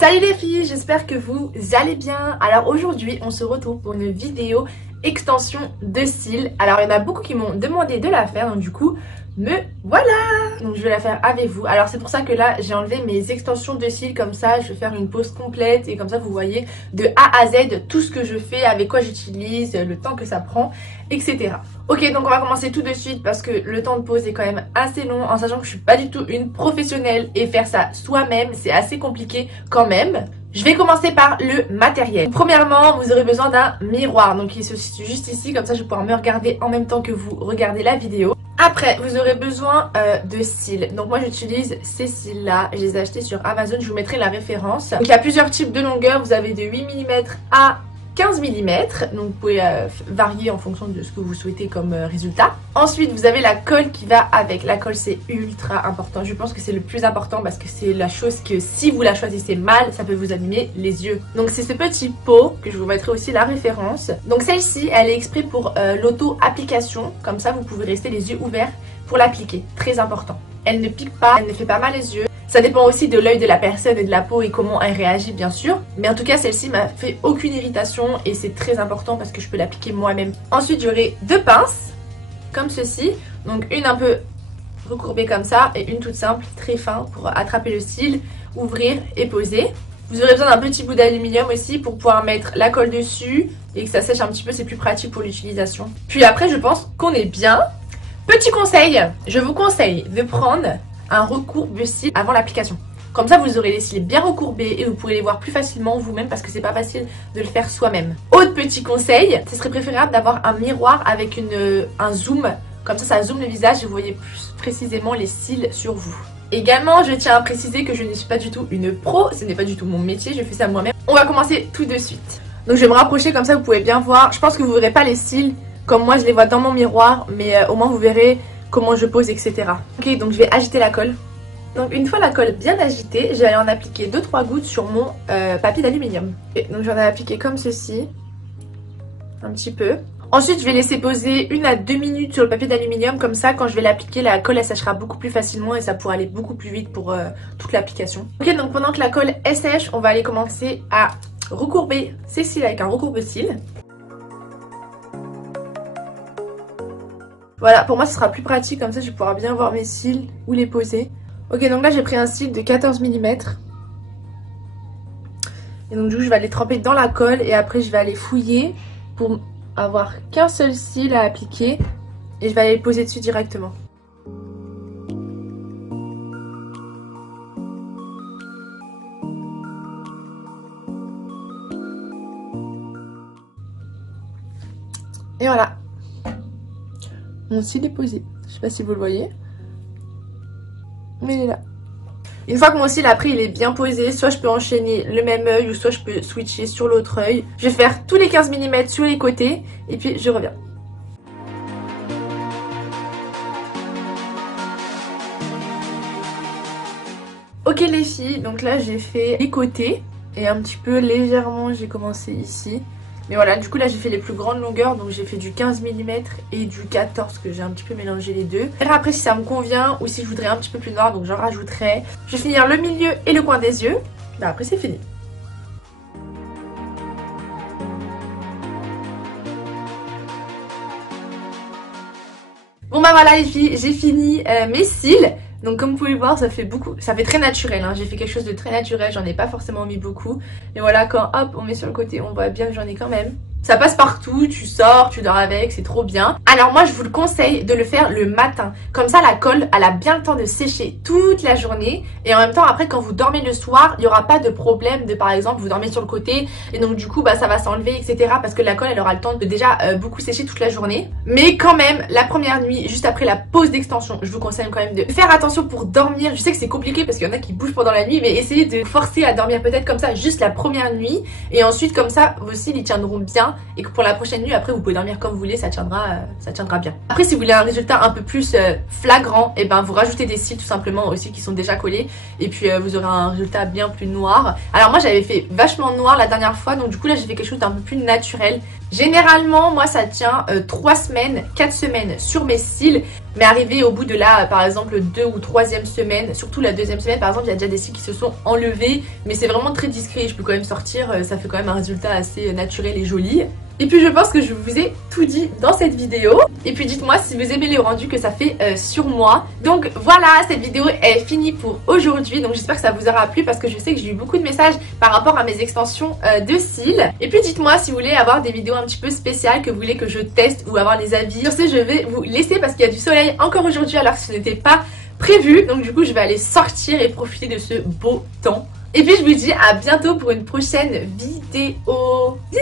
Salut les filles, j'espère que vous allez bien. Alors aujourd'hui on se retrouve pour une vidéo extension de cils. Alors il y en a beaucoup qui m'ont demandé de la faire, donc du coup me voilà. Donc je vais la faire avec vous. Alors c'est pour ça que là j'ai enlevé mes extensions de cils, comme ça je vais faire une pause complète et comme ça vous voyez de A à Z tout ce que je fais, avec quoi j'utilise, le temps que ça prend, etc. Ok, donc on va commencer tout de suite parce que le temps de pause est quand même assez long, en sachant que je suis pas du tout une professionnelle et faire ça soi-même c'est assez compliqué quand même. Je vais commencer par le matériel. Premièrement, vous aurez besoin d'un miroir, donc il se situe juste ici, comme ça je vais pouvoir me regarder en même temps que vous regardez la vidéo. Après, vous aurez besoin de cils. Donc moi j'utilise ces cils là, je les ai achetés sur Amazon, je vous mettrai la référence. Donc il y a plusieurs types de longueur, vous avez de 8 mm à 15 mm, donc vous pouvez varier en fonction de ce que vous souhaitez comme résultat. Ensuite vous avez la colle qui va avec. La colle c'est ultra important, je pense que c'est le plus important parce que c'est la chose que si vous la choisissez mal ça peut vous abîmer les yeux. Donc c'est ce petit pot que je vous mettrai aussi la référence. Donc celle-ci elle est exprès pour l'auto-application, comme ça vous pouvez rester les yeux ouverts pour l'appliquer, très important. Elle ne pique pas, elle ne fait pas mal les yeux. Ça dépend aussi de l'œil de la personne et de la peau et comment elle réagit bien sûr. Mais en tout cas celle-ci m'a fait aucune irritation et c'est très important parce que je peux l'appliquer moi-même. Ensuite j'aurai deux pinces comme ceci. Donc une un peu recourbée comme ça et une toute simple, très fin pour attraper le cil, ouvrir et poser. Vous aurez besoin d'un petit bout d'aluminium aussi pour pouvoir mettre la colle dessus et que ça sèche un petit peu, c'est plus pratique pour l'utilisation. Puis après je pense qu'on est bien. Petit conseil, je vous conseille de prendre un recourbe-cils avant l'application. Comme ça vous aurez les cils bien recourbés et vous pourrez les voir plus facilement vous-même parce que c'est pas facile de le faire soi-même. Autre petit conseil, ce serait préférable d'avoir un miroir avec un zoom. Comme ça zoome le visage et vous voyez plus précisément les cils sur vous. Également, je tiens à préciser que je ne suis pas du tout une pro, ce n'est pas du tout mon métier, je fais ça moi-même. On va commencer tout de suite. Donc je vais me rapprocher comme ça vous pouvez bien voir. Je pense que vous verrez pas les cils comme moi je les vois dans mon miroir, mais au moins vous verrez comment je pose, etc. Ok, donc je vais agiter la colle. Donc une fois la colle bien agitée, je vais aller en appliquer 2-3 gouttes sur mon papier d'aluminium. Donc j'en ai appliqué comme ceci, un petit peu. Ensuite je vais laisser poser 1 à 2 minutes sur le papier d'aluminium, comme ça quand je vais l'appliquer la colle elle séchera beaucoup plus facilement et ça pourra aller beaucoup plus vite pour toute l'application. Ok, donc pendant que la colle est sèche, on va aller commencer à recourber ces cils avec un recourbe-cils. Voilà, pour moi ce sera plus pratique, comme ça je vais pouvoir bien voir mes cils, où les poser. Ok, donc là j'ai pris un cil de 14 mm. Et donc du coup je vais aller tremper dans la colle et après je vais aller fouiller pour avoir qu'un seul cil à appliquer. Et je vais aller le poser dessus directement. Et voilà. Mon cil est posé. Je sais pas si vous le voyez. Mais il est là. Une fois que mon cil après il est bien posé, soit je peux enchaîner le même œil ou soit je peux switcher sur l'autre œil. Je vais faire tous les 15 mm sur les côtés et puis je reviens. Ok les filles, donc là j'ai fait les côtés et un petit peu légèrement j'ai commencé ici. Mais voilà, du coup là j'ai fait les plus grandes longueurs, donc j'ai fait du 15 mm et du 14 que j'ai un petit peu mélangé les deux. Et après si ça me convient ou si je voudrais un petit peu plus noir, donc j'en rajouterai. Je vais finir le milieu et le coin des yeux. Bah après c'est fini. Bon bah voilà les filles, j'ai fini mes cils. Donc comme vous pouvez le voir ça fait beaucoup, ça fait très naturel hein. J'ai fait quelque chose de très naturel, j'en ai pas forcément mis beaucoup. Et voilà, quand hop on met sur le côté on voit bien que j'en ai quand même. Ça passe partout, tu sors, tu dors avec, c'est trop bien. Alors moi je vous le conseille de le faire le matin. Comme ça la colle elle a bien le temps de sécher toute la journée. Et en même temps après quand vous dormez le soir, il n'y aura pas de problème de par exemple vous dormez sur le côté. Et donc du coup bah ça va s'enlever etc. Parce que la colle elle aura le temps de déjà beaucoup sécher toute la journée. Mais quand même la première nuit, juste après la pause d'extension, je vous conseille quand même de faire attention pour dormir. Je sais que c'est compliqué parce qu'il y en a qui bougent pendant la nuit. Mais essayez de forcer à dormir peut-être comme ça juste la première nuit. Et ensuite comme ça vos cils ils tiendront bien. Et que pour la prochaine nuit après vous pouvez dormir comme vous voulez, ça tiendra bien. Après si vous voulez un résultat un peu plus flagrant, et ben vous rajoutez des cils tout simplement aussi qui sont déjà collés et puis vous aurez un résultat bien plus noir. Alors moi j'avais fait vachement noir la dernière fois, donc du coup là j'ai fait quelque chose d'un peu plus naturel. Généralement moi ça tient 3 semaines, 4 semaines sur mes cils. Mais arrivé au bout de là, par exemple, 2 ou 3e semaine, surtout la 2e semaine, par exemple, il y a déjà des cils qui se sont enlevés. Mais c'est vraiment très discret, je peux quand même sortir, ça fait quand même un résultat assez naturel et joli. Et puis je pense que je vous ai tout dit dans cette vidéo. Et puis dites-moi si vous aimez le rendu que ça fait sur moi. Donc voilà, cette vidéo est finie pour aujourd'hui. Donc j'espère que ça vous aura plu parce que je sais que j'ai eu beaucoup de messages par rapport à mes extensions de cils. Et puis dites-moi si vous voulez avoir des vidéos un petit peu spéciales que vous voulez que je teste ou avoir des avis. Sur ce, je vais vous laisser parce qu'il y a du soleil encore aujourd'hui alors que ce n'était pas prévu. Donc du coup, je vais aller sortir et profiter de ce beau temps. Et puis je vous dis à bientôt pour une prochaine vidéo. Bisous!